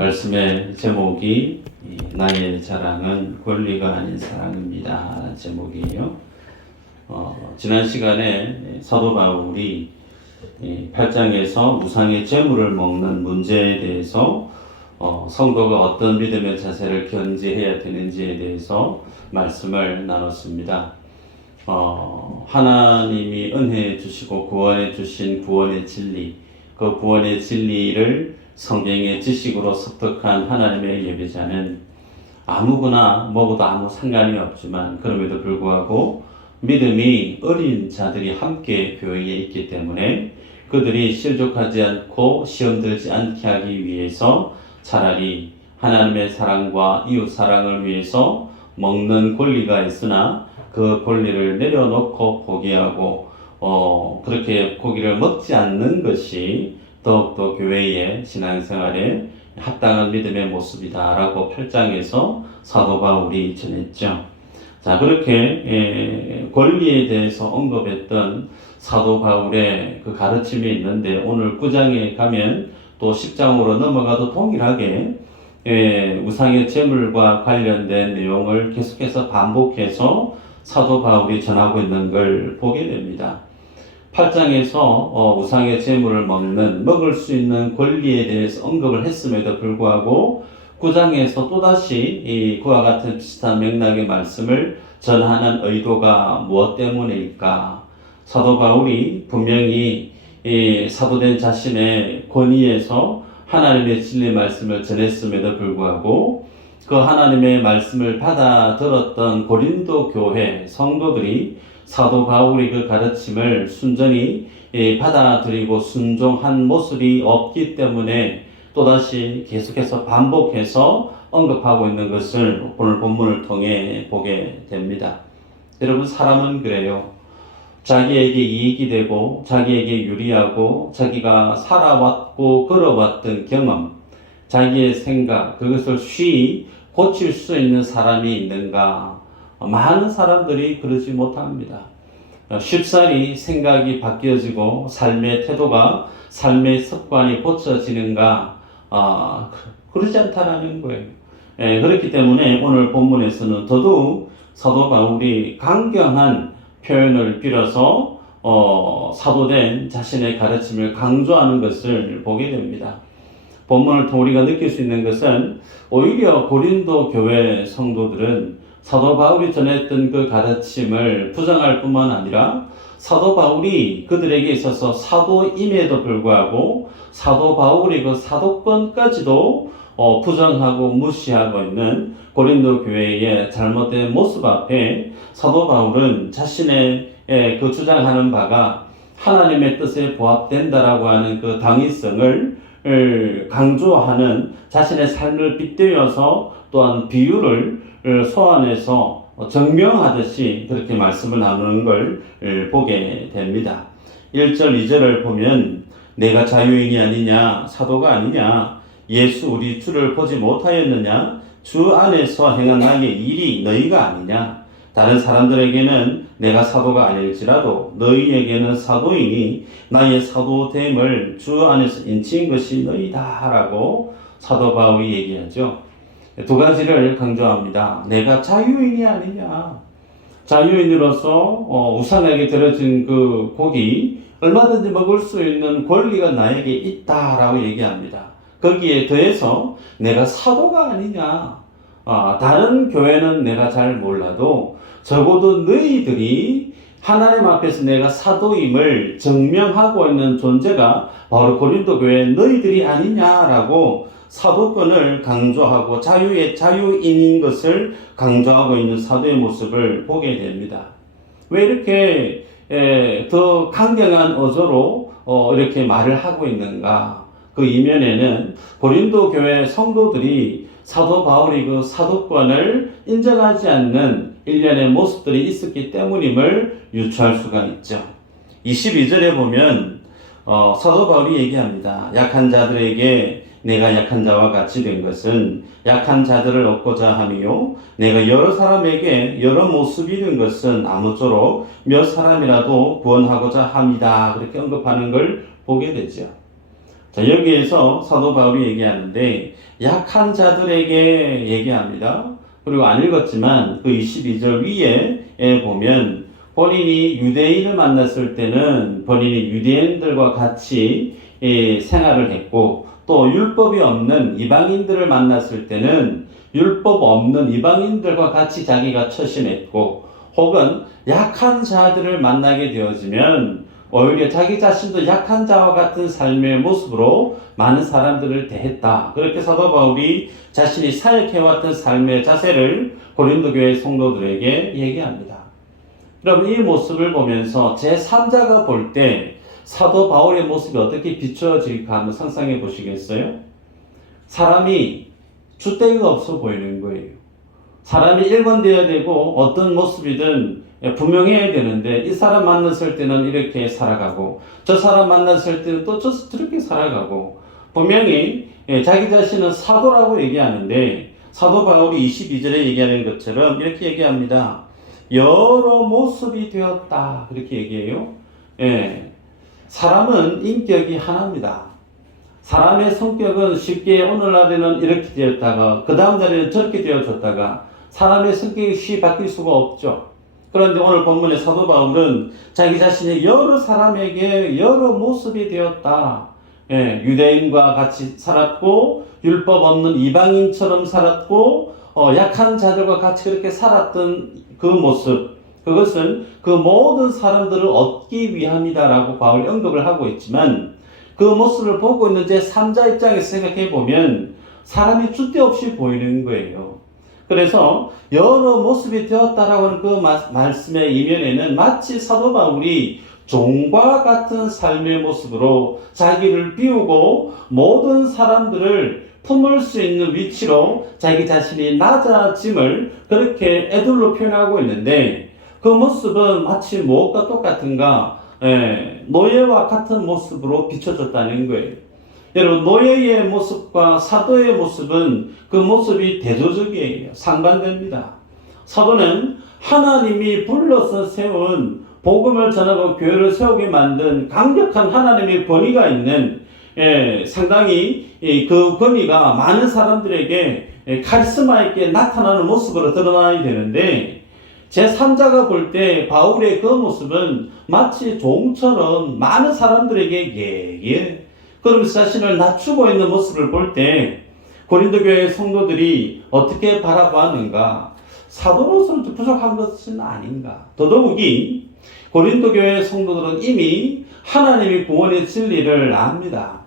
말씀의 제목이 나의 자랑은 권리가 아닌 사랑입니다. 제목이에요. 지난 시간에 사도 바울이 8장에서 우상의 재물을 먹는 문제에 대해서 성도가 어떤 믿음의 자세를 견지해야 되는지에 대해서 말씀을 나눴습니다. 하나님이 은혜해 주시고 구원해 주신 구원의 진리, 그 구원의 진리를 성경의 지식으로 습득한 하나님의 예배자는 아무거나 먹어도 아무 상관이 없지만 그럼에도 불구하고 믿음이 어린 자들이 함께 교회에 있기 때문에 그들이 실족하지 않고 시험 들지 않게 하기 위해서 차라리 하나님의 사랑과 이웃 사랑을 위해서 먹는 권리가 있으나 그 권리를 내려놓고 포기하고 그렇게 고기를 먹지 않는 것이 더욱더 교회의 신앙생활에 합당한 믿음의 모습이다라고 8장에서 사도 바울이 전했죠. 자, 그렇게 권리에 대해서 언급했던 사도 바울의 그 가르침이 있는데 오늘 9장에 가면 또 10장으로 넘어가도 동일하게 우상의 제물과 관련된 내용을 계속해서 반복해서 사도 바울이 전하고 있는 걸 보게 됩니다. 8장에서 우상의 제물을 먹을 수 있는 권리에 대해서 언급을 했음에도 불구하고 9장에서 또다시 그와 같은 비슷한 맥락의 말씀을 전하는 의도가 무엇 때문일까? 사도 바울이 분명히 사도된 자신의 권위에서 하나님의 진리 말씀을 전했음에도 불구하고 그 하나님의 말씀을 받아들었던 고린도 교회 성도들이 사도 바울이 그 가르침을 순전히 받아들이고 순종한 모습이 없기 때문에 또다시 계속해서 반복해서 언급하고 있는 것을 오늘 본문을 통해 보게 됩니다. 여러분, 사람은 그래요. 자기에게 이익이 되고 자기에게 유리하고 자기가 살아왔고 걸어왔던 경험, 자기의 생각, 그것을 쉬이 고칠 수 있는 사람이 있는가? 많은 사람들이 그러지 못합니다. 쉽사리 생각이 바뀌어지고 삶의 태도가, 삶의 습관이 고쳐지는가? 그러지 않다라는 거예요. 그렇기 때문에 오늘 본문에서는 더더욱 사도 바울이 강경한 표현을 빌어서 사도된 자신의 가르침을 강조하는 것을 보게 됩니다. 본문을 통해 우리가 느낄 수 있는 것은 오히려 고린도 교회 성도들은 사도 바울이 전했던 그 가르침을 부정할 뿐만 아니라 사도 바울이 그들에게 있어서 사도임에도 불구하고 사도 바울의 그 사도권까지도 부정하고 무시하고 있는 고린도 교회의 잘못된 모습 앞에 사도 바울은 자신의 그 주장하는 바가 하나님의 뜻에 부합된다라고 하는 그 당위성을 강조하는 자신의 삶을 빗대어서 또한 비유를 소환해서 증명하듯이 그렇게 말씀을 나누는 걸 보게 됩니다. 1절 2절을 보면 내가 자유인이 아니냐, 사도가 아니냐, 예수 우리 주를 보지 못하였느냐, 주 안에서 행한 나의 일이 너희가 아니냐, 다른 사람들에게는 내가 사도가 아닐지라도 너희에게는 사도이니 나의 사도됨을 주 안에서 인치인 것이 너희다 라고 사도 바울이 얘기하죠. 두 가지를 강조합니다. 내가 자유인이 아니냐. 자유인으로서 우상에게 드려진 그 고기 얼마든지 먹을 수 있는 권리가 나에게 있다라고 얘기합니다. 거기에 더해서 내가 사도가 아니냐. 다른 교회는 내가 잘 몰라도 적어도 너희들이 하나님 앞에서 내가 사도임을 증명하고 있는 존재가 바로 고린도 교회 너희들이 아니냐라고 사도권을 강조하고 자유의 자유인인 것을 강조하고 있는 사도의 모습을 보게 됩니다. 왜 이렇게 더 강경한 어조로 이렇게 말을 하고 있는가? 그 이면에는 고린도 교회 성도들이 사도 바울이 그 사도권을 인정하지 않는 일련의 모습들이 있었기 때문임을 유추할 수가 있죠. 22절에 보면 사도 바울이 얘기합니다. 약한 자들에게 내가 약한 자와 같이 된 것은 약한 자들을 얻고자 함이요 내가 여러 사람에게 여러 모습이 된 것은 아무쪼록 몇 사람이라도 구원하고자 합니다. 그렇게 언급하는 걸 보게 되죠. 자, 여기에서 사도 바울이 얘기하는데 약한 자들에게 얘기합니다. 그리고 안 읽었지만 그 22절 위에 보면 본인이 유대인을 만났을 때는 본인이 유대인들과 같이 생활을 했고, 또 율법이 없는 이방인들을 만났을 때는 율법 없는 이방인들과 같이 자기가 처신했고, 혹은 약한 자들을 만나게 되어지면 오히려 자기 자신도 약한 자와 같은 삶의 모습으로 많은 사람들을 대했다. 그렇게 사도 바울이 자신이 사역해왔던 삶의 자세를 고린도 교회 성도들에게 얘기합니다. 여러분, 이 모습을 보면서 제3자가 볼 때 사도 바울의 모습이 어떻게 비춰질까 한번 상상해 보시겠어요? 사람이 줏대기가 없어 보이는 거예요. 사람이 일관되어야 되고 어떤 모습이든 분명해야 되는데, 이 사람 만났을 때는 이렇게 살아가고 저 사람 만났을 때는 또 저렇게 살아가고, 분명히 자기 자신은 사도라고 얘기하는데 사도 바울이 22절에 얘기하는 것처럼 이렇게 얘기합니다. 여러 모습이 되었다. 그렇게 얘기해요. 사람은 인격이 하나입니다. 사람의 성격은 쉽게 오늘날에는 이렇게 되었다가 그 다음 날에는 저렇게 되어졌다가 사람의 성격이 쉽게 바뀔 수가 없죠. 그런데 오늘 본문의 사도 바울은 자기 자신의 여러 사람에게 여러 모습이 되었다. 유대인과 같이 살았고 율법 없는 이방인처럼 살았고 약한 자들과 같이 그렇게 살았던 그 모습, 그것은 그 모든 사람들을 얻기 위함이다라고 바울이 언급을 하고 있지만, 그 모습을 보고 있는 제3자 입장에서 생각해 보면 사람이 줏대 없이 보이는 거예요. 그래서 여러 모습이 되었다라고 하는 그 말씀의 이면에는 마치 사도 바울이 종과 같은 삶의 모습으로 자기를 비우고 모든 사람들을 품을 수 있는 위치로 자기 자신이 낮아짐을 그렇게 애들로 표현하고 있는데, 그 모습은 마치 무엇과 똑같은가? 노예와 같은 모습으로 비춰졌다는 거예요. 여러분, 노예의 모습과 사도의 모습은 그 모습이 대조적이에요. 상반됩니다. 사도는 하나님이 불러서 세운, 복음을 전하고 교회를 세우게 만든 강력한 하나님의 권위가 있는, 상당히 그 권위가 많은 사람들에게 카리스마 있게 나타나는 모습으로 드러나야 되는데, 제3자가 볼 때 바울의 그 모습은 마치 종처럼 많은 사람들에게 그러면서 자신을 낮추고 있는 모습을 볼 때 고린도 교회 성도들이 어떻게 바라보았는가? 사도로서는 부족한 것은 아닌가? 더더욱이 고린도 교회 성도들은 이미 하나님이 구원의 진리를 압니다.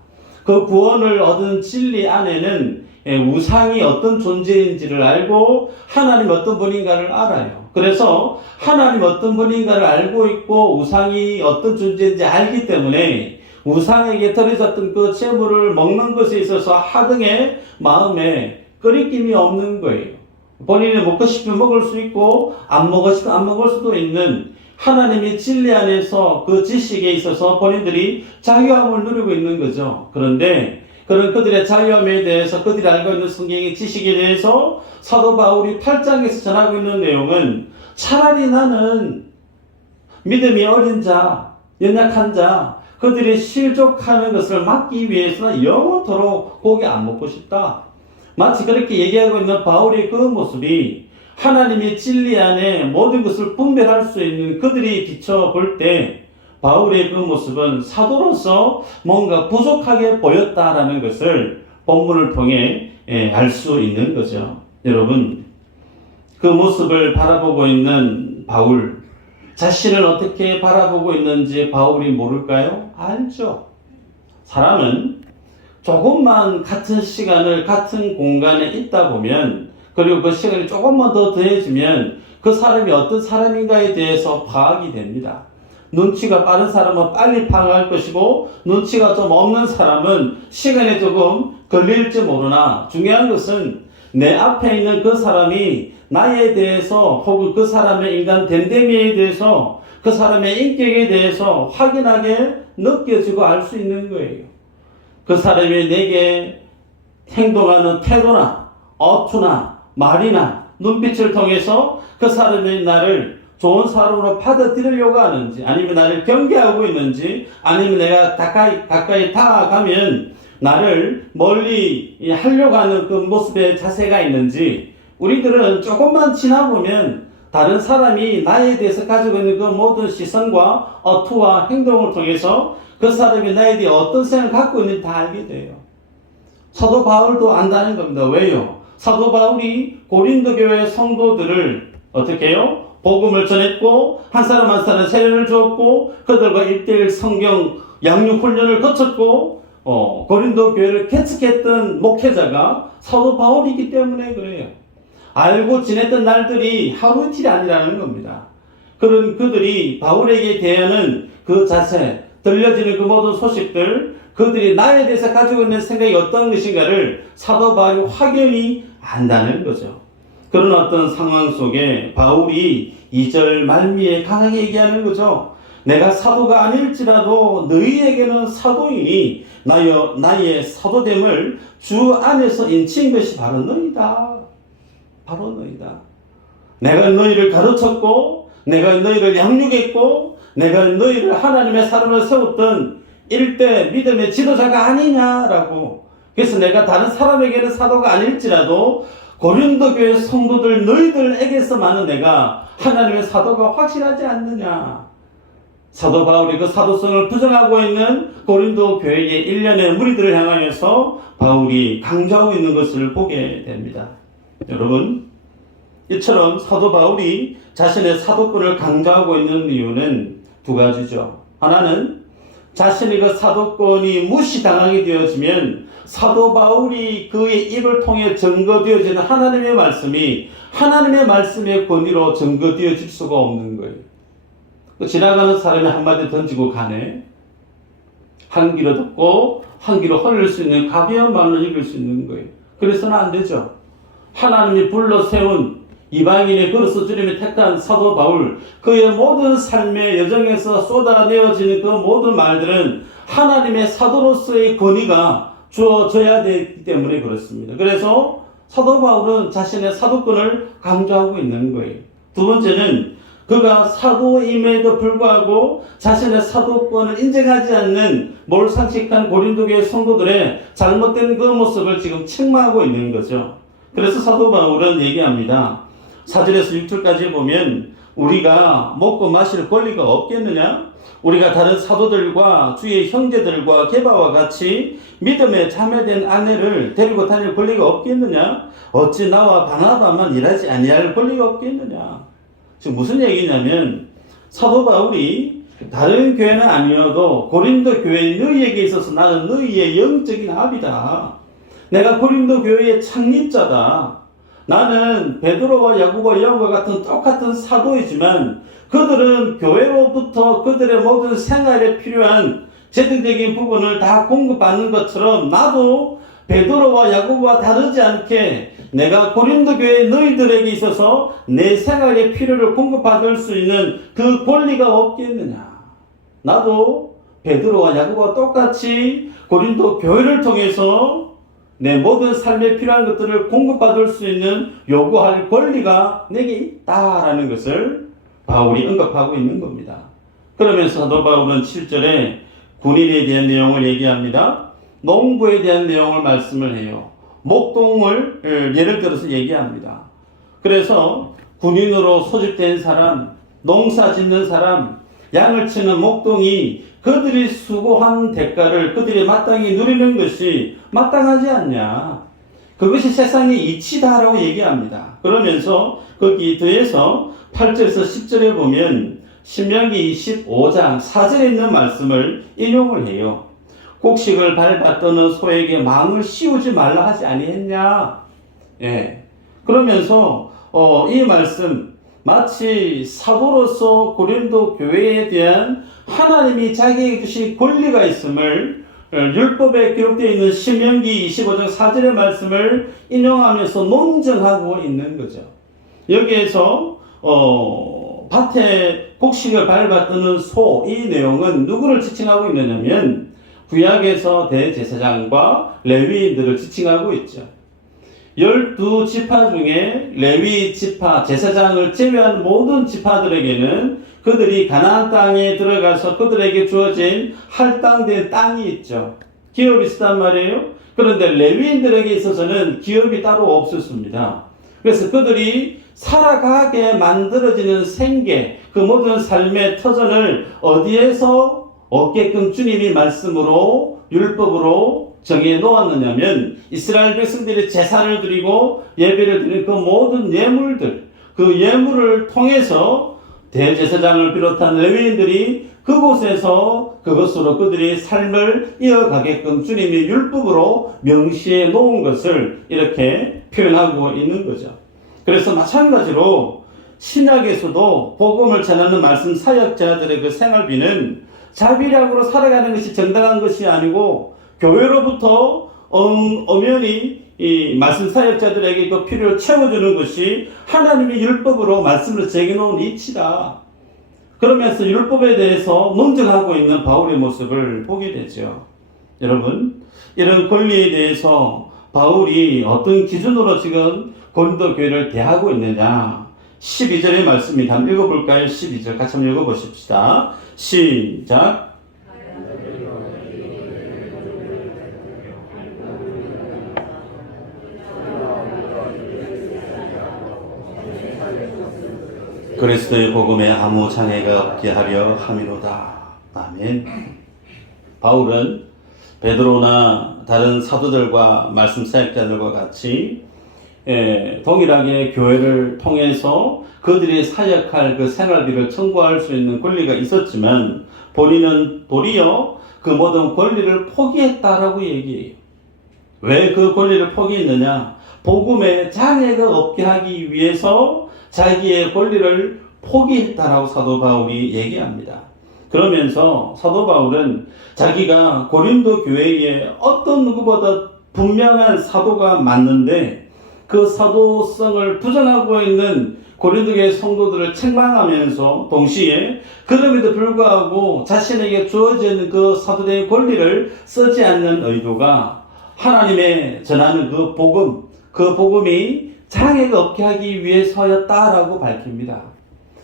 그 구원을 얻은 진리 안에는 우상이 어떤 존재인지를 알고 하나님 어떤 분인가를 알아요. 그래서 하나님 어떤 분인가를 알고 있고 우상이 어떤 존재인지 알기 때문에 우상에게 드려졌던 그 재물을 먹는 것에 있어서 하등의 마음에 꺼리낌이 없는 거예요. 본인이 먹고 싶으면 먹을 수 있고 안 먹을 수도 있는 하나님의 진리 안에서 그 지식에 있어서 본인들이 자유함을 누리고 있는 거죠. 그런데 그런 그들의 자유함에 대해서, 그들이 알고 있는 성경의 지식에 대해서 사도 바울이 8장에서 전하고 있는 내용은, 차라리 나는 믿음이 어린 자, 연약한 자, 그들이 실족하는 것을 막기 위해서는 영원토록 고기 안 먹고 싶다. 마치 그렇게 얘기하고 있는 바울의 그 모습이 하나님의 진리 안에 모든 것을 분별할 수 있는 그들이 비춰볼 때 바울의 그 모습은 사도로서 뭔가 부족하게 보였다라는 것을 본문을 통해 알 수 있는 거죠. 여러분, 그 모습을 바라보고 있는 바울, 자신을 어떻게 바라보고 있는지 바울이 모를까요? 알죠. 사람은 조금만 같은 시간을 같은 공간에 있다 보면, 그리고 그 시간이 조금만 더 더해지면 그 사람이 어떤 사람인가에 대해서 파악이 됩니다. 눈치가 빠른 사람은 빨리 파악할 것이고, 눈치가 좀 없는 사람은 시간이 조금 걸릴지 모르나, 중요한 것은 내 앞에 있는 그 사람이 나에 대해서, 혹은 그 사람의 인간 됨됨이에 대해서, 그 사람의 인격에 대해서 확인하게 느껴지고 알 수 있는 거예요. 그 사람이 내게 행동하는 태도나 어투나 말이나 눈빛을 통해서 그 사람이 나를 좋은 사람으로 받아들이려고 하는지, 아니면 나를 경계하고 있는지, 아니면 내가 가까이 다가가면 나를 멀리 하려고 하는 그 모습의 자세가 있는지, 우리들은 조금만 지나보면 다른 사람이 나에 대해서 가지고 있는 그 모든 시선과 어투와 행동을 통해서 그 사람이 나에 대해 어떤 생각을 갖고 있는지 다 알게 돼요. 사도 바울도 안다는 겁니다. 왜요? 사도 바울이 고린도 교회 성도들을 어떻게 해요? 복음을 전했고 한 사람 한 사람 세례를 주었고 그들과 1:1 성경 양육 훈련을 거쳤고 고린도 교회를 개척했던 목회자가 사도 바울이기 때문에 그래요. 알고 지냈던 날들이 하루 이틀이 아니라는 겁니다. 그런 그들이 바울에게 대하는 그 자세, 들려지는 그 모든 소식들, 그들이 나에 대해서 가지고 있는 생각이 어떤 것인가를 사도 바울이 확연히 안다는 거죠. 그런 어떤 상황 속에 바울이 2절 말미에 강하게 얘기하는 거죠. 내가 사도가 아닐지라도 너희에게는 사도이니 나의 사도됨을 주 안에서 인치인 것이 바로 너희다. 바로 너희다. 내가 너희를 가르쳤고 내가 너희를 양육했고 내가 너희를 하나님의 사람을 세웠던 일대 믿음의 지도자가 아니냐라고. 그래서 내가 다른 사람에게는 사도가 아닐지라도 고린도 교회 성도들 너희들에게서만은 내가 하나님의 사도가 확실하지 않느냐. 사도 바울이 그 사도성을 부정하고 있는 고린도 교회의 일련의 무리들을 향하여서 바울이 강조하고 있는 것을 보게 됩니다. 여러분, 이처럼 사도 바울이 자신의 사도권을 강조하고 있는 이유는 두 가지죠. 하나는 자신의 그 사도권이 무시당하게 되어지면 사도 바울이 그의 입을 통해 증거되어지는 하나님의 말씀이 하나님의 말씀의 권위로 증거되어질 수가 없는 거예요. 지나가는 사람이 한마디 던지고 가네. 한 귀로 듣고 한 귀로 흘릴 수 있는 가벼운 말로 읽을 수 있는 거예요. 그래서는 안 되죠. 하나님이 불러 세운 이방인의 그릇을 주님이 택한 사도 바울, 그의 모든 삶의 여정에서 쏟아내어지는 그 모든 말들은 하나님의 사도로서의 권위가 주어져야 되기 때문에 그렇습니다. 그래서 사도 바울은 자신의 사도권을 강조하고 있는 거예요. 두 번째는 그가 사도임에도 불구하고 자신의 사도권을 인정하지 않는 몰상식한 고린도교회 성도들의 잘못된 그 모습을 지금 책망하고 있는 거죠. 그래서 사도 바울은 얘기합니다. 4절에서 6절까지 보면 우리가 먹고 마실 권리가 없겠느냐? 우리가 다른 사도들과 주의 형제들과 게바와 같이 믿음에 자매된 아내를 데리고 다닐 권리가 없겠느냐? 어찌 나와 바나바만 일하지 아니할 권리가 없겠느냐? 지금 무슨 얘기냐면 사도 바울이 다른 교회는 아니어도 고린도 교회 너희에게 있어서 나는 너희의 영적인 아비다. 내가 고린도 교회의 창립자다. 나는 베드로와 야고보와 요한과 같은 똑같은 사도이지만 그들은 교회로부터 그들의 모든 생활에 필요한 재정적인 부분을 다 공급받는 것처럼 나도 베드로와 야고보와 다르지 않게 내가 고린도 교회 너희들에게 있어서 내 생활의 필요를 공급받을 수 있는 그 권리가 없겠느냐. 나도 베드로와 야고보와 똑같이 고린도 교회를 통해서 내 모든 삶에 필요한 것들을 공급받을 수 있는 요구할 권리가 내게 있다라는 것을 바울이 언급하고 있는 겁니다. 그러면서 사도 바울은 7절에 군인에 대한 내용을 얘기합니다. 농부에 대한 내용을 말씀을 해요. 목동을 예를 들어서 얘기합니다. 그래서 군인으로 소집된 사람, 농사 짓는 사람, 양을 치는 목동이 그들이 수고한 대가를 그들이 마땅히 누리는 것이 마땅하지 않냐. 그것이 세상의 이치다라고 얘기합니다. 그러면서 거기 더해서 8절에서 10절에 보면 신명기 25장 4절에 있는 말씀을 인용을 해요. 곡식을 밟아 떠는 소에게 망을 씌우지 말라 하지 아니했냐. 예. 그러면서 이 말씀 마치 사도로서 고린도 교회에 대한 하나님이 자기에게 주신 권리가 있음을 율법에 기록되어 있는 신명기 25장 4절의 말씀을 인용하면서 논증하고 있는 거죠. 여기에서 밭에 곡식을 밟아 뜨는 소, 이 내용은 누구를 지칭하고 있느냐면 구약에서 대제사장과 레위인들을 지칭하고 있죠. 12지파 중에 레위 지파, 제사장을 제외한 모든 지파들에게는 그들이 가나안 땅에 들어가서 그들에게 주어진 할당된 땅이 있죠. 기업이 있었단 말이에요. 그런데 레위인들에게 있어서는 기업이 따로 없었습니다. 그래서 그들이 살아가게 만들어지는 생계, 그 모든 삶의 터전을 어디에서 얻게끔 주님이 말씀으로, 율법으로 정해 놓았느냐면, 이스라엘 백성들이 제사를 드리고 예배를 드리는 그 모든 예물들, 그 예물을 통해서 대제사장을 비롯한 레위인들이 그곳에서 그것으로 그들이 삶을 이어가게끔 주님이 율법으로 명시해 놓은 것을 이렇게 표현하고 있는 거죠. 그래서 마찬가지로 신약에서도 복음을 전하는 말씀 사역자들의 그 생활비는 자비력으로 살아가는 것이 정당한 것이 아니고 교회로부터 엄연히 이 말씀 사역자들에게 그 필요를 채워주는 것이 하나님의 율법으로 말씀을 정해놓은 이치다. 그러면서 율법에 대해서 논증하고 있는 바울의 모습을 보게 되죠. 여러분, 이런 권리에 대해서 바울이 어떤 기준으로 지금 고린도 교회를 대하고 있느냐. 12절의 말씀입니다. 한번 읽어볼까요? 12절 같이 한번 읽어보십시다. 시작. 그리스도의 복음에 아무 장애가 없게 하려 함이로다. 아멘. 바울은 베드로나 다른 사도들과 말씀 사역자들과 같이 동일하게 교회를 통해서 그들이 사역할 그 생활비를 청구할 수 있는 권리가 있었지만 본인은 도리어 그 모든 권리를 포기했다라고 얘기해요. 왜 그 권리를 포기했느냐? 복음에 장애가 없게 하기 위해서 자기의 권리를 포기했다라고 사도 바울이 얘기합니다. 그러면서 사도 바울은 자기가 고린도 교회에 어떤 누구보다 분명한 사도가 맞는데 그 사도성을 부정하고 있는 고린도 교회 성도들을 책망하면서 동시에 그럼에도 불구하고 자신에게 주어진 그 사도된 권리를 쓰지 않는 의도가 하나님의 전하는 그 복음이 장애가 없게 하기 위해서였다라고 밝힙니다.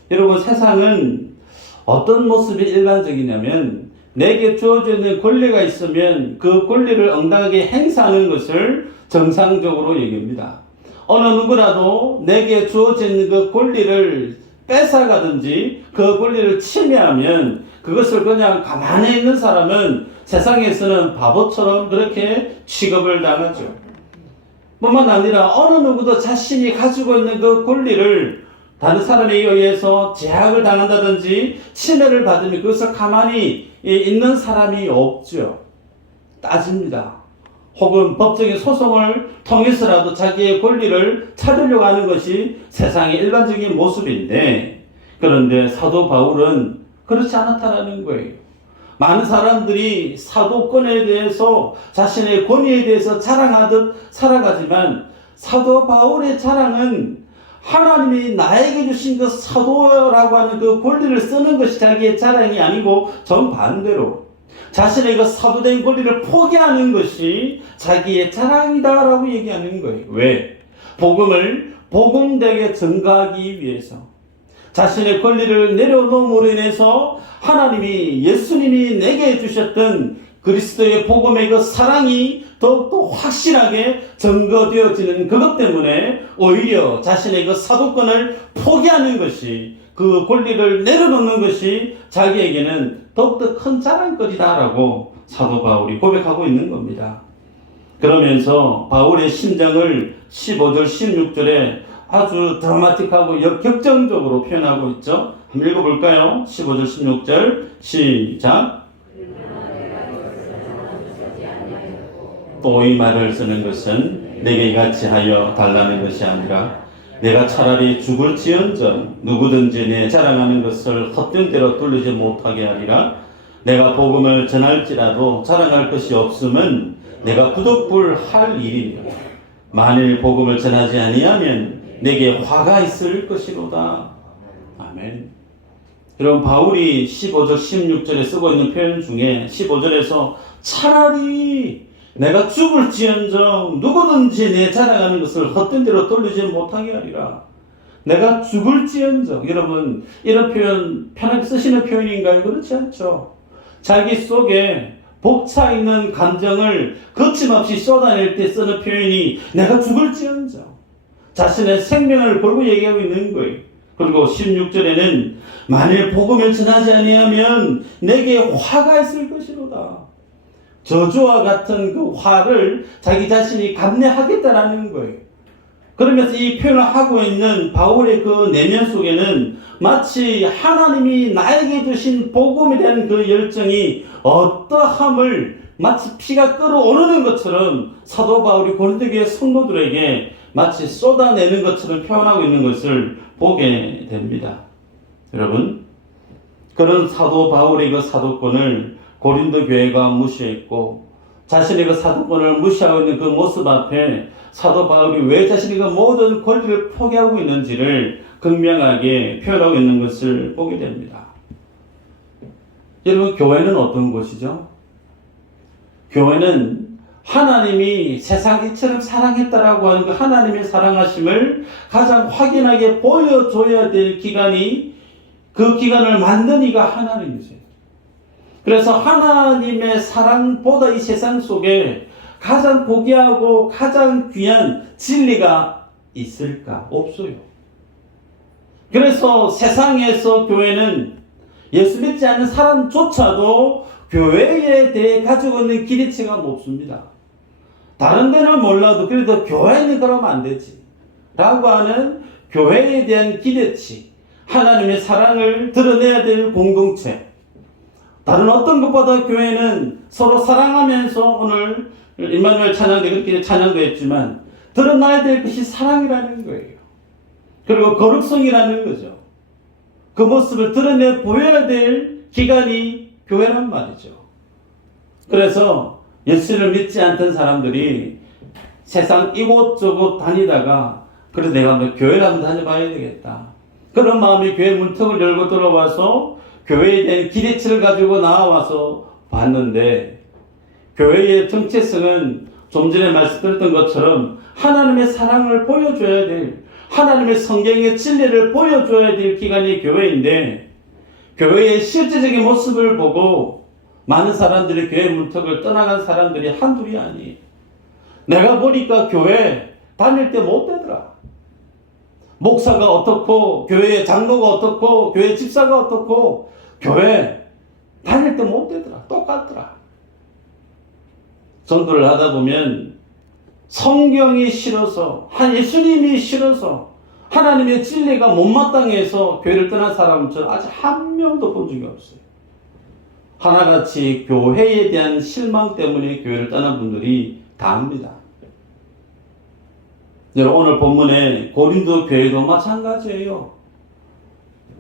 여러분, 세상은 어떤 모습이 일반적이냐면 내게 주어져 있는 권리가 있으면 그 권리를 응당하게 행사하는 것을 정상적으로 얘기합니다. 어느 누구라도 내게 주어져 있는 그 권리를 뺏어가든지 그 권리를 침해하면 그것을 그냥 가만히 있는 사람은 세상에서는 바보처럼 그렇게 취급을 당하죠. 뿐만 아니라 어느 누구도 자신이 가지고 있는 그 권리를 다른 사람에 의해서 제약을 당한다든지 침해를 받으면 그것을 가만히 있는 사람이 없죠. 따집니다. 혹은 법적인 소송을 통해서라도 자기의 권리를 찾으려고 하는 것이 세상의 일반적인 모습인데, 그런데 사도 바울은 그렇지 않았다라는 거예요. 많은 사람들이 사도권에 대해서 자신의 권위에 대해서 자랑하듯 살아가지만 사도 바울의 자랑은 하나님이 나에게 주신 그 사도라고 하는 그 권리를 쓰는 것이 자기의 자랑이 아니고 정반대로 자신의 그 사도된 권리를 포기하는 것이 자기의 자랑이다라고 얘기하는 거예요. 왜? 복음을 복음되게 전가하기 위해서. 자신의 권리를 내려놓음으로 인해서 하나님이 예수님이 내게 주셨던 그리스도의 복음의 그 사랑이 더욱더 확실하게 증거되어지는 그것 때문에 오히려 자신의 그 사도권을 포기하는 것이, 그 권리를 내려놓는 것이 자기에게는 더욱더 큰 자랑거리다라고 사도 바울이 고백하고 있는 겁니다. 그러면서 바울의 심정을 15절 16절에 아주 드라마틱하고 역격정적으로 표현하고 있죠. 한번 읽어볼까요? 15절 16절 시작. 또 이 말을 쓰는 것은 내게 같이 하여 달라는 것이 아니라 내가 차라리 죽을지언정 누구든지 내 자랑하는 것을 헛된 대로 돌리지 못하게 하리라. 내가 복음을 전할지라도 자랑할 것이 없음은 내가 부득불할 일이니라. 만일 복음을 전하지 아니하면 내게 화가 있을 것이로다. 아멘. 여러분, 바울이 15절 16절에 쓰고 있는 표현 중에 15절에서 차라리 내가 죽을지언정 누구든지 내 자랑하는 것을 헛된 대로 돌리지 못하게 하리라. 내가 죽을지언정. 여러분, 이런 표현 편하게 쓰시는 표현인가요? 그렇지 않죠. 자기 속에 벅차 있는 감정을 거침없이 쏟아낼 때 쓰는 표현이 내가 죽을지언정, 자신의 생명을 걸고 얘기하고 있는 거예요. 그리고 16절에는 만일 복음을 전하지 아니하면 내게 화가 있을 것이로다. 저주와 같은 그 화를 자기 자신이 감내하겠다라는 거예요. 그러면서 이 표현을 하고 있는 바울의 그 내면 속에는 마치 하나님이 나에게 주신 복음에 대한 그 열정이 어떠함을 마치 피가 끓어오르는 것처럼 사도 바울이 고린도 교회 성도들에게 마치 쏟아내는 것처럼 표현하고 있는 것을 보게 됩니다. 여러분, 그런 사도 바울의 그 사도권을 고린도 교회가 무시했고 자신의 그 사도권을 무시하고 있는 그 모습 앞에 사도 바울이 왜 자신의 그 모든 권리를 포기하고 있는지를 극명하게 표현하고 있는 것을 보게 됩니다. 여러분, 교회는 어떤 곳이죠? 교회는 하나님이 세상 이처럼 사랑했다라고 하는 그 하나님의 사랑하심을 가장 확연하게 보여줘야 될 기관이, 그 기관을 만든 이가 하나님이세요. 그래서 하나님의 사랑보다 이 세상 속에 가장 고귀하고 가장 귀한 진리가 있을까? 없어요. 그래서 세상에서 교회는 예수 믿지 않는 사람조차도 교회에 대해 가지고 있는 기대치가 높습니다. 다른 데는 몰라도 그래도 교회는 그러면 안 되지 라고 하는 교회에 대한 기대치, 하나님의 사랑을 드러내야 될 공동체, 다른 어떤 것보다 교회는 서로 사랑하면서, 오늘 임마누엘 찬양 때 그렇게 찬양도 했지만 드러나야 될 것이 사랑이라는 거예요. 그리고 거룩성이라는 거죠. 그 모습을 드러내 보여야 될 기관이 교회란 말이죠. 그래서 예수를 믿지 않던 사람들이 세상 이곳저곳 다니다가 그래도 내가 한번 교회를 한번 다녀봐야 되겠다, 그런 마음에 교회 문턱을 열고 들어와서 교회에 대한 기대치를 가지고 나와서 봤는데, 교회의 정체성은 좀 전에 말씀드렸던 것처럼 하나님의 사랑을 보여줘야 될, 하나님의 성경의 진리를 보여줘야 될 기관이 교회인데, 교회의 실제적인 모습을 보고 많은 사람들이 교회 문턱을 떠나간 사람들이 한둘이 아니에요. 내가 보니까 교회 다닐 때 못 되더라. 목사가 어떻고, 교회 장로가 어떻고, 교회 집사가 어떻고, 교회 다닐 때 못 되더라. 똑같더라. 전도를 하다 보면 성경이 싫어서, 예수님이 싫어서, 하나님의 진리가 못마땅해서 교회를 떠난 사람은 저는 아직 한 명도 본 적이 없어요. 하나같이 교회에 대한 실망 때문에 교회를 떠난 분들이 다입니다. 여러분, 오늘 본문에 고린도 교회도 마찬가지예요.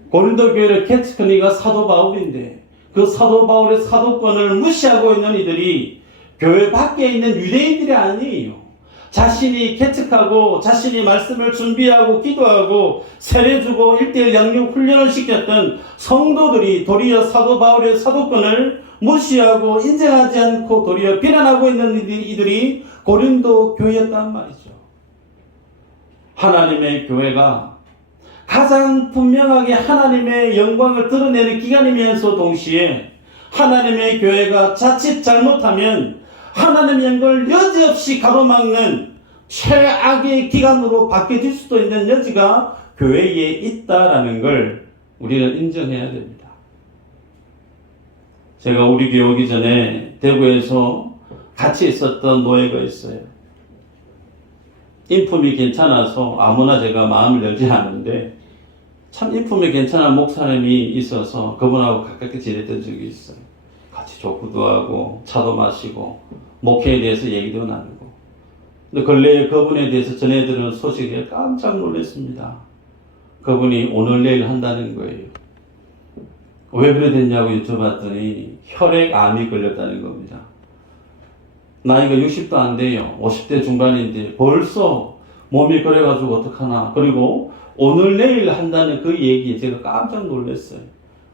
고린도 교회를 개척한 이가 사도 바울인데, 그 사도 바울의 사도권을 무시하고 있는 이들이 교회 밖에 있는 유대인들이 아니에요. 자신이 개척하고 자신이 말씀을 준비하고 기도하고 세례주고 1:1 양육 훈련을 시켰던 성도들이 도리어 사도 바울의 사도권을 무시하고 인정하지 않고 도리어 비난하고 있는 이들이 고린도 교회였단 말이죠. 하나님의 교회가 가장 분명하게 하나님의 영광을 드러내는 기관이면서 동시에 하나님의 교회가 자칫 잘못하면 하나님의 영광을 여지없이 가로막는 최악의 기관으로 바뀌어질 수도 있는 여지가 교회에 있다라는 걸 우리는 인정해야 됩니다. 제가 우리 교회 오기 전에 대구에서 같이 있었던 노예가 있어요. 인품이 괜찮아서 아무나 제가 마음을 열지 않는데, 참 인품이 괜찮은 목사님이 있어서 그분하고 가깝게 지냈던 적이 있어요. 같이 족구도 하고 차도 마시고 목회에 대해서 얘기도 나누고. 근데 근래에 그분에 대해서 전해 들은 소식에 깜짝 놀랐습니다. 그분이 오늘 내일 한다는 거예요. 왜 그래 됐냐고 여쭤봤더니 혈액암이 걸렸다는 겁니다. 나이가 60도 안 돼요. 50대 중반인데 벌써 몸이 그래가지고 어떡하나. 그리고 오늘 내일 한다는 그 얘기에 제가 깜짝 놀랐어요.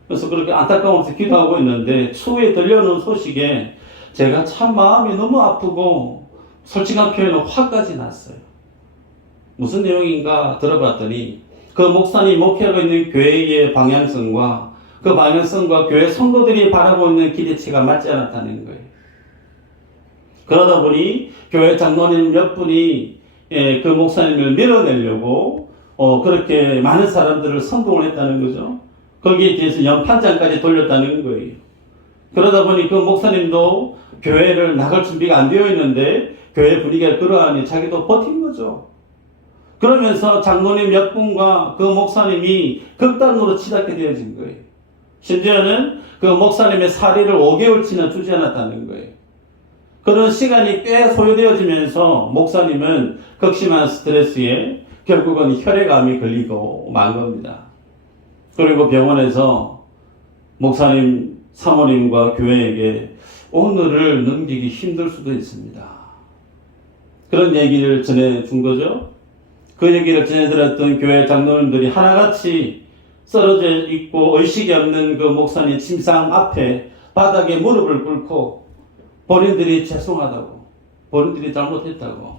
그래서 그렇게 안타까워서 기도하고 있는데 추후에 들려오는 소식에 제가 참 마음이 너무 아프고 솔직한 표현은 화까지 났어요. 무슨 내용인가 들어봤더니 그 목사님이 목회하고 있는 교회의 방향성과 그 방향성과 교회 성도들이 바라고 있는 기대치가 맞지 않았다는 거예요. 그러다 보니 교회 장로님 몇 분이 그 목사님을 밀어내려고 그렇게 많은 사람들을 선동을 했다는 거죠. 거기에 대해서 연판장까지 돌렸다는 거예요. 그러다 보니 그 목사님도 교회를 나갈 준비가 안 되어 있는데 교회 분위기가 그러하니 자기도 버틴 거죠. 그러면서 장로님 몇 분과 그 목사님이 극단으로 치닫게 되어진 거예요. 심지어는 그 목사님의 사리를 5개월치나 주지 않았다는 거예요. 그런 시간이 꽤 소요되어지면서 목사님은 극심한 스트레스에 결국은 혈액암이 걸리고 만 겁니다. 그리고 병원에서 목사님, 사모님과 교회에게 오늘을 넘기기 힘들 수도 있습니다. 그런 얘기를 전해준 거죠. 그 얘기를 전해들었던 교회 장로님들이 하나같이 쓰러져 있고 의식이 없는 그 목사님 침상 앞에 바닥에 무릎을 꿇고 본인들이 죄송하다고, 본인들이 잘못했다고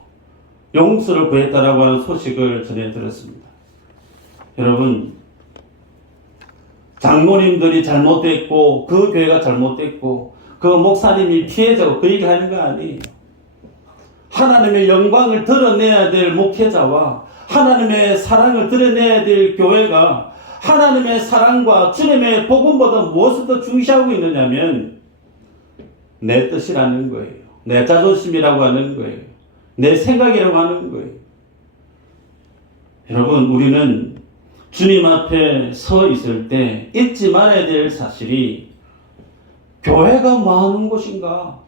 용서를 구했다라고 하는 소식을 전해들었습니다. 여러분, 장로님들이 잘못됐고 그 교회가 잘못됐고 그 목사님이 피해자고 그 얘기를 하는 거 아니에요. 하나님의 영광을 드러내야 될 목회자와 하나님의 사랑을 드러내야 될 교회가 하나님의 사랑과 주님의 복음보다 무엇을 더 중시하고 있느냐면 내 뜻이라는 거예요. 내 자존심이라고 하는 거예요. 내 생각이라고 하는 거예요. 여러분, 우리는 주님 앞에 서 있을 때 잊지 말아야 될 사실이 교회가 뭐 하는 곳인가?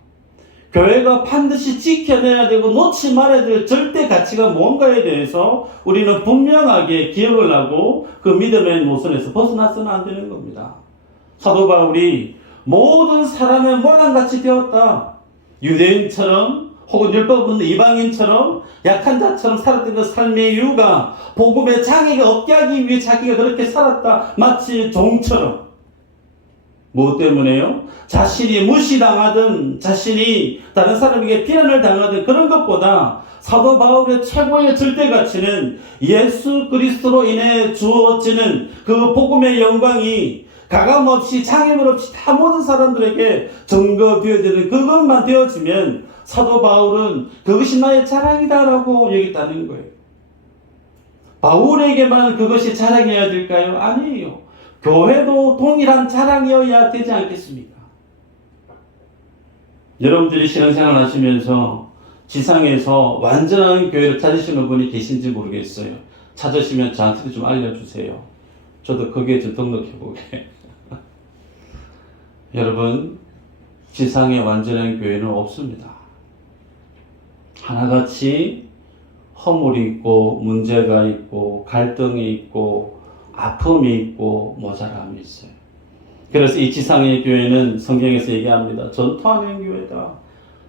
교회가 반드시 지켜내야 되고 놓지 말아야 될 절대 가치가 뭔가에 대해서 우리는 분명하게 기억을 하고 그 믿음의 노선에서 벗어나서는 안 되는 겁니다. 사도 바울이 모든 사람의 모양같이 되었다. 유대인처럼 혹은 율법 없는 이방인처럼 약한 자처럼 살았던 그 삶의 이유가 복음에 장애가 없게 하기 위해 자기가 그렇게 살았다. 마치 종처럼. 무엇 때문에요? 자신이 무시당하든 자신이 다른 사람에게 비난을 당하든 그런 것보다 사도 바울의 최고의 절대 가치는 예수 그리스도로 인해 주어지는 그 복음의 영광이 가감없이 장애물 없이 다 모든 사람들에게 증거되어지는 그것만 되어지면 사도 바울은 그것이 나의 자랑이다라고 얘기했다는 거예요. 바울에게만 그것이 자랑이어야 될까요? 아니에요. 교회도 동일한 자랑이어야 되지 않겠습니까? 여러분들이 신앙생활 하시면서 지상에서 완전한 교회를 찾으시는 분이 계신지 모르겠어요. 찾으시면 저한테 좀 알려주세요. 저도 거기에 좀 등록해보게. 여러분, 지상에 완전한 교회는 없습니다. 하나같이 허물이 있고 문제가 있고 갈등이 있고 아픔이 있고 모자람이 있어요. 그래서 이 지상의 교회는 성경에서 얘기합니다. 전투하는 교회다.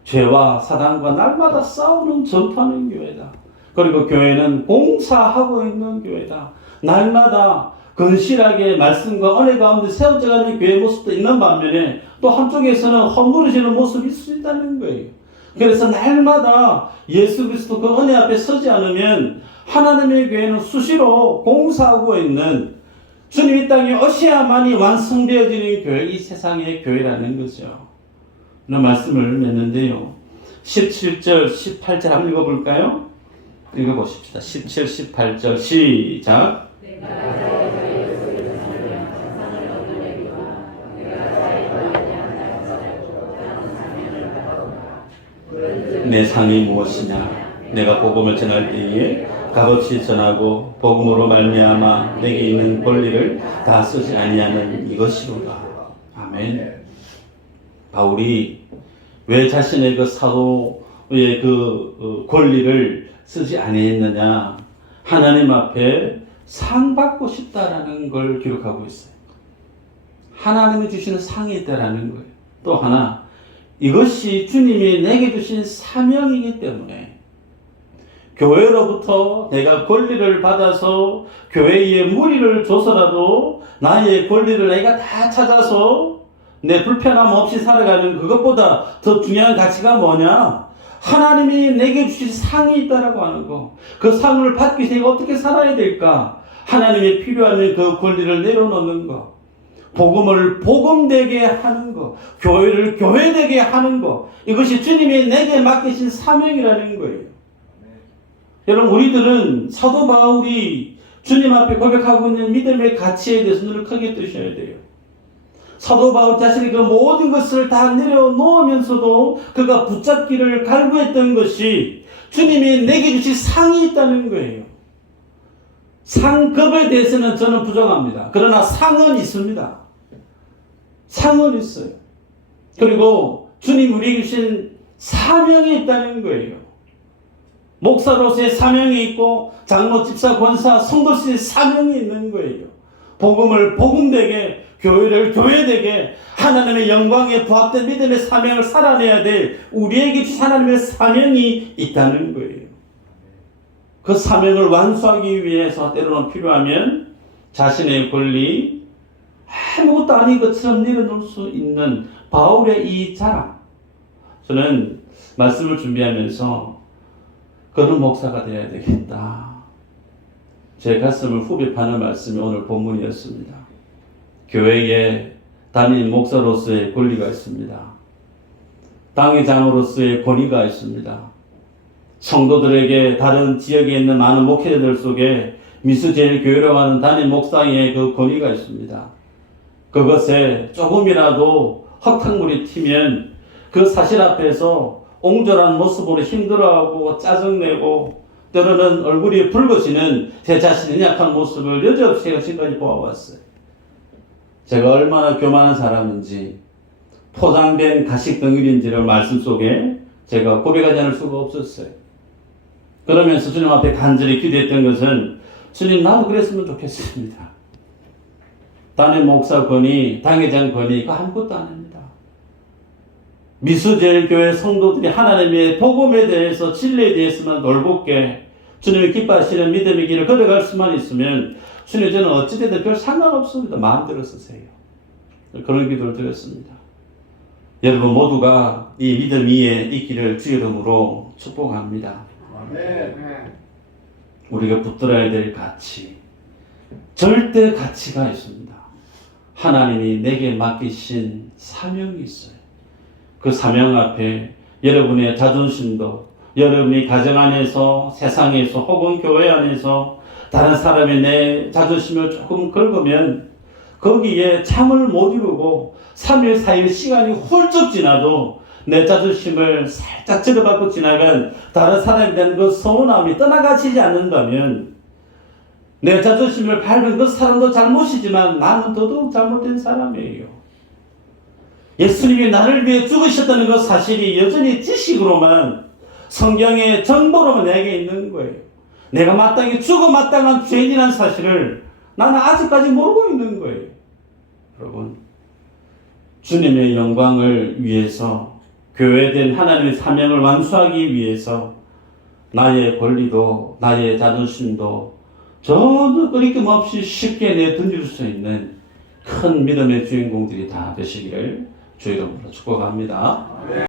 죄와 사단과 날마다 싸우는 전투하는 교회다. 그리고 교회는 봉사하고 있는 교회다. 날마다 건실하게 말씀과 은혜 가운데 세워져가는 교회 모습도 있는 반면에 또 한쪽에서는 허물어지는 모습이 있을 수 있다는 거예요. 그래서 날마다 예수 그리스도 그 은혜 앞에 서지 않으면 하나님의 교회는 수시로 공사하고 있는 주님 이 땅에 오셔야만이 완성되어지는 교회, 이 세상의 교회라는 거죠. 그런 말씀을 맺는데요. 17절, 18절 한번 읽어볼까요? 읽어보십시다. 17, 18절 시작. 내 상이 무엇이냐? 내가 복음을 전할 때에 값없이 전하고 복음으로 말미암아 내게 있는 권리를 다 쓰지 아니하는 이것이로다. 아멘. 바울이 왜 자신의 그 사도의 그 권리를 쓰지 아니했느냐? 하나님 앞에 상 받고 싶다라는 걸 기록하고 있어요. 하나님이 주시는 상이 있다라는 거예요. 또 하나, 이것이 주님이 내게 주신 사명이기 때문에 교회로부터 내가 권리를 받아서 교회에 무리를 줘서라도 나의 권리를 내가 다 찾아서 내 불편함 없이 살아가는 그것보다 더 중요한 가치가 뭐냐? 하나님이 내게 주신 상이 있다라고 하는 거. 그 상을 받기 위해서 내가 어떻게 살아야 될까? 하나님이 필요하면 그 권리를 내려놓는 거. 복음을 복음되게 하는 것, 교회를 교회되게 하는 것, 이것이 주님이 내게 맡기신 사명이라는 거예요. 여러분, 우리들은 사도 바울이 주님 앞에 고백하고 있는 믿음의 가치에 대해서 눈을 크게 뜨셔야 돼요. 사도 바울 자신이 그 모든 것을 다 내려놓으면서도 그가 붙잡기를 갈구했던 것이 주님이 내게 주신 상이 있다는 거예요. 상급에 대해서는 저는 부정합니다. 그러나 상은 있습니다. 상은 있어요. 그리고 주님 우리에게 주신 사명이 있다는 거예요. 목사로서의 사명이 있고 장로, 집사, 권사, 성도로서의 사명이 있는 거예요. 복음을 복음되게, 교회를 교회되게, 하나님의 영광에 부합된 믿음의 사명을 살아내야 될 우리에게 주신 하나님의 사명이 있다는 거예요. 그 사명을 완수하기 위해서 때로는 필요하면 자신의 권리, 아무것도 아닌 것처럼 내려놓을 수 있는 바울의 이 자랑. 저는 말씀을 준비하면서 그런 목사가 되어야 되겠다. 제 가슴을 후벼 파는 말씀이 오늘 본문이었습니다. 교회에 담임 목사로서의 권리가 있습니다. 당회장으로서의 권위가 있습니다. 성도들에게 다른 지역에 있는 많은 목회자들 속에 미수제일교회라고 하는 담임 목사의 그 권위가 있습니다. 그것에 조금이라도 헛탕물이 튀면 그 사실 앞에서 옹졸한 모습으로 힘들어하고 짜증내고 때로는 얼굴이 붉어지는 제 자신의 약한 모습을 여지없이 제가 지금까지 보아왔어요. 제가 얼마나 교만한 사람인지, 포장된 가식 덩어리인지를 말씀 속에 제가 고백하지 않을 수가 없었어요. 그러면서 주님 앞에 간절히 기도했던 것은, 주님 나도 그랬으면 좋겠습니다. 담임 목사 권위, 당회장 권위, 이거 아무것도 안 합니다. 미수제일교회 성도들이 하나님의 복음에 대해서, 진리에 대해서만 놀겁게 주님이 기뻐하시는 믿음의 길을 걸어갈 수만 있으면 주님, 저는 어찌되든 별 상관없습니다. 마음대로 쓰세요. 그런 기도를 드렸습니다. 여러분 모두가 이 믿음 위에 있기를 주 이름으로 축복합니다. 아멘. 우리가 붙들어야 될 가치, 절대 가치가 있습니다. 하나님이 내게 맡기신 사명이 있어요. 그 사명 앞에 여러분의 자존심도, 여러분이 가정 안에서, 세상에서, 혹은 교회 안에서 다른 사람의 내 자존심을 조금 긁으면 거기에 참을 못 이루고 3일, 4일 시간이 훌쩍 지나도 내 자존심을 살짝 찌르받고 지나간 다른 사람에 대한 그 서운함이 떠나가지지 않는다면 내 자존심을 밟은 그 사람도 잘못이지만 나는 더더욱 잘못된 사람이에요. 예수님이 나를 위해 죽으셨다는 그 사실이 여전히 지식으로만, 성경의 정보로만 내게 있는 거예요. 내가 마땅히 죽어 마땅한 죄인이라는 사실을 나는 아직까지 모르고 있는 거예요. 여러분, 주님의 영광을 위해서, 교회된 하나님의 사명을 완수하기 위해서 나의 권리도, 나의 자존심도 전혀 끊임없이 쉽게 내던질 수 있는 큰 믿음의 주인공들이 다 되시기를 주 이름으로 축복합니다.